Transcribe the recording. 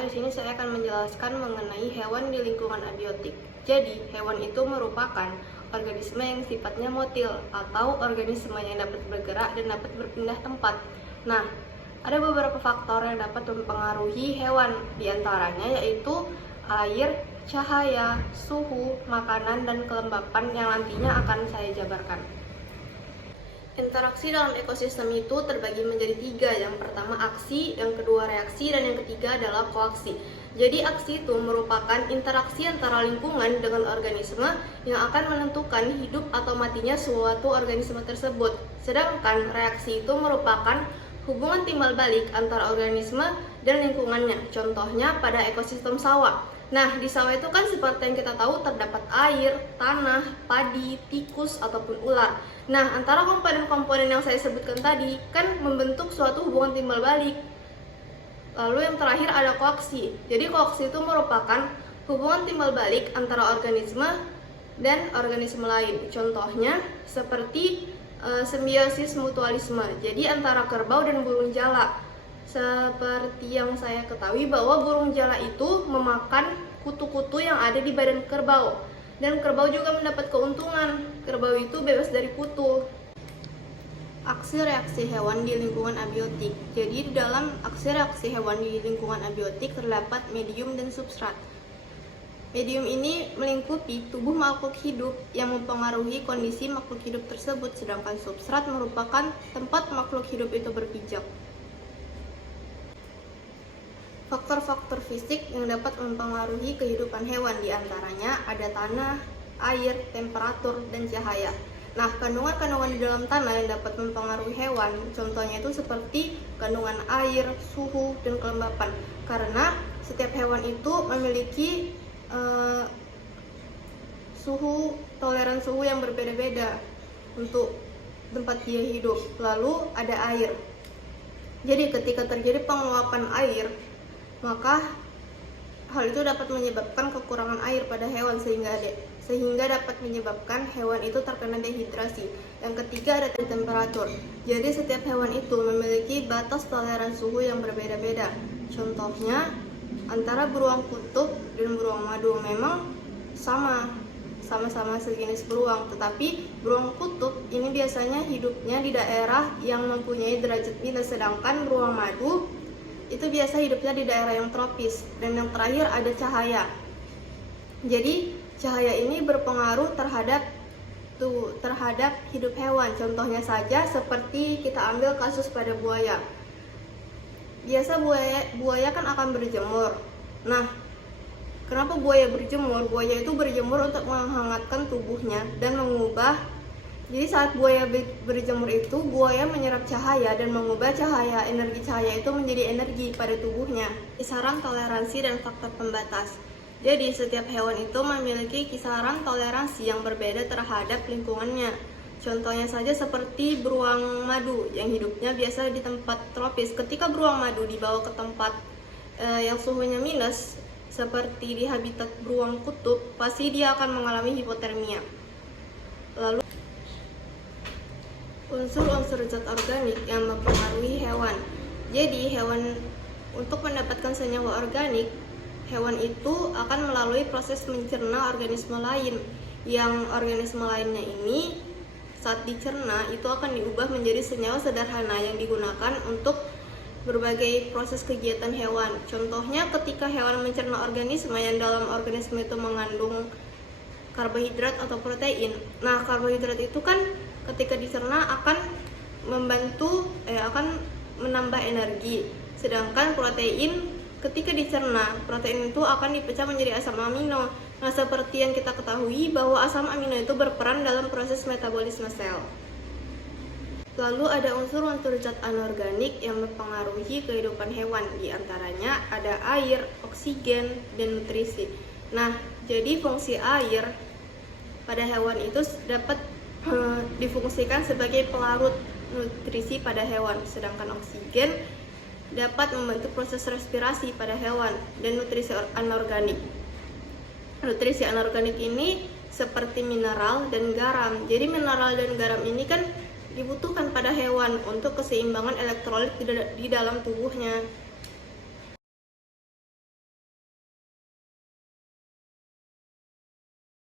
di sini saya akan menjelaskan mengenai hewan di lingkungan abiotik. Jadi, hewan itu merupakan organisme yang sifatnya motil atau organisme yang dapat bergerak dan dapat berpindah tempat. Nah, ada beberapa faktor yang dapat mempengaruhi hewan, di antaranya yaitu air, cahaya, suhu, makanan, dan kelembapan yang nantinya akan saya jabarkan. Interaksi dalam ekosistem itu terbagi menjadi tiga. Yang pertama aksi, yang kedua reaksi, dan yang ketiga adalah koaksi. Jadi aksi itu merupakan interaksi antara lingkungan dengan organisme yang akan menentukan hidup atau matinya suatu organisme tersebut. Sedangkan reaksi itu merupakan hubungan timbal balik antara organisme dan lingkungannya. Contohnya pada ekosistem sawah. Nah, di sawah itu kan seperti yang kita tahu terdapat air, tanah, padi, tikus, ataupun ular. Nah, antara komponen-komponen yang saya sebutkan tadi kan membentuk suatu hubungan timbal balik. Lalu yang terakhir ada koaksi. Jadi koaksi itu merupakan hubungan timbal balik antara organisme dan organisme lain. Contohnya seperti simbiosis mutualisme. Jadi antara kerbau dan burung jala. Seperti yang saya ketahui bahwa burung jala itu memakan kutu-kutu yang ada di badan kerbau. Dan kerbau juga mendapat keuntungan. Kerbau itu bebas dari kutu. Aksi reaksi hewan di lingkungan abiotik. Jadi di dalam aksi reaksi hewan di lingkungan abiotik terdapat medium dan substrat. Medium ini melingkupi tubuh makhluk hidup yang mempengaruhi kondisi makhluk hidup tersebut, sedangkan substrat merupakan tempat makhluk hidup itu berpijak. Faktor-faktor fisik yang dapat mempengaruhi kehidupan hewan diantaranya ada tanah, air, temperatur, dan cahaya. Nah, kandungan-kandungan di dalam tanah yang dapat mempengaruhi hewan, contohnya itu seperti kandungan air, suhu, dan kelembapan. Karena setiap hewan itu memiliki toleransi suhu yang berbeda-beda untuk tempat dia hidup. Lalu ada air. Jadi ketika terjadi penguapan air, maka hal itu dapat menyebabkan kekurangan air pada hewan sehingga dapat menyebabkan hewan itu terkena dehidrasi. Yang ketiga ada temperatur. Jadi setiap hewan itu memiliki batas toleransi suhu yang berbeda-beda. Contohnya antara beruang kutub dan beruang madu memang sama-sama sejenis beruang, tetapi beruang kutub ini biasanya hidupnya di daerah yang mempunyai derajat minus, sedangkan beruang madu itu biasa hidupnya di daerah yang tropis. Dan yang terakhir ada cahaya. Jadi cahaya ini berpengaruh terhadap hidup hewan. Contohnya saja seperti kita ambil kasus pada buaya. Biasa buaya kan akan berjemur. Nah, kenapa buaya berjemur? Buaya itu berjemur untuk menghangatkan tubuhnya dan mengubah. Jadi saat buaya berjemur itu, buaya menyerap cahaya dan mengubah energi cahaya itu menjadi energi pada tubuhnya. Kisaran toleransi dan faktor pembatas. Jadi setiap hewan itu memiliki kisaran toleransi yang berbeda terhadap lingkungannya. Contohnya saja seperti beruang madu yang hidupnya biasa di tempat tropis. Ketika beruang madu dibawa ke tempat yang suhunya minus, seperti di habitat beruang kutub, pasti dia akan mengalami hipotermia. Lalu unsur-unsur zat organik yang mempengaruhi hewan. Jadi hewan untuk mendapatkan senyawa organik, hewan itu akan melalui proses mencerna organisme lain. Yang organisme lainnya ini saat dicerna itu akan diubah menjadi senyawa sederhana yang digunakan untuk berbagai proses kegiatan hewan. Contohnya ketika hewan mencerna organisme yang dalam organisme itu mengandung karbohidrat atau protein. Nah, karbohidrat itu kan ketika dicerna akan menambah energi. Sedangkan protein ketika dicerna, protein itu akan dipecah menjadi asam amino. Nah, seperti yang kita ketahui bahwa asam amino itu berperan dalam proses metabolisme sel. Lalu ada unsur-unsur zat anorganik yang mempengaruhi kehidupan hewan. Di antaranya ada air, oksigen, dan nutrisi. Nah, jadi fungsi air pada hewan itu dapat difungsikan sebagai pelarut nutrisi pada hewan, sedangkan oksigen dapat membantu proses respirasi pada hewan. Dan nutrisi anorganik. Nutrisi anorganik ini seperti mineral dan garam. Jadi mineral dan garam ini kan dibutuhkan pada hewan untuk keseimbangan elektrolit di dalam tubuhnya.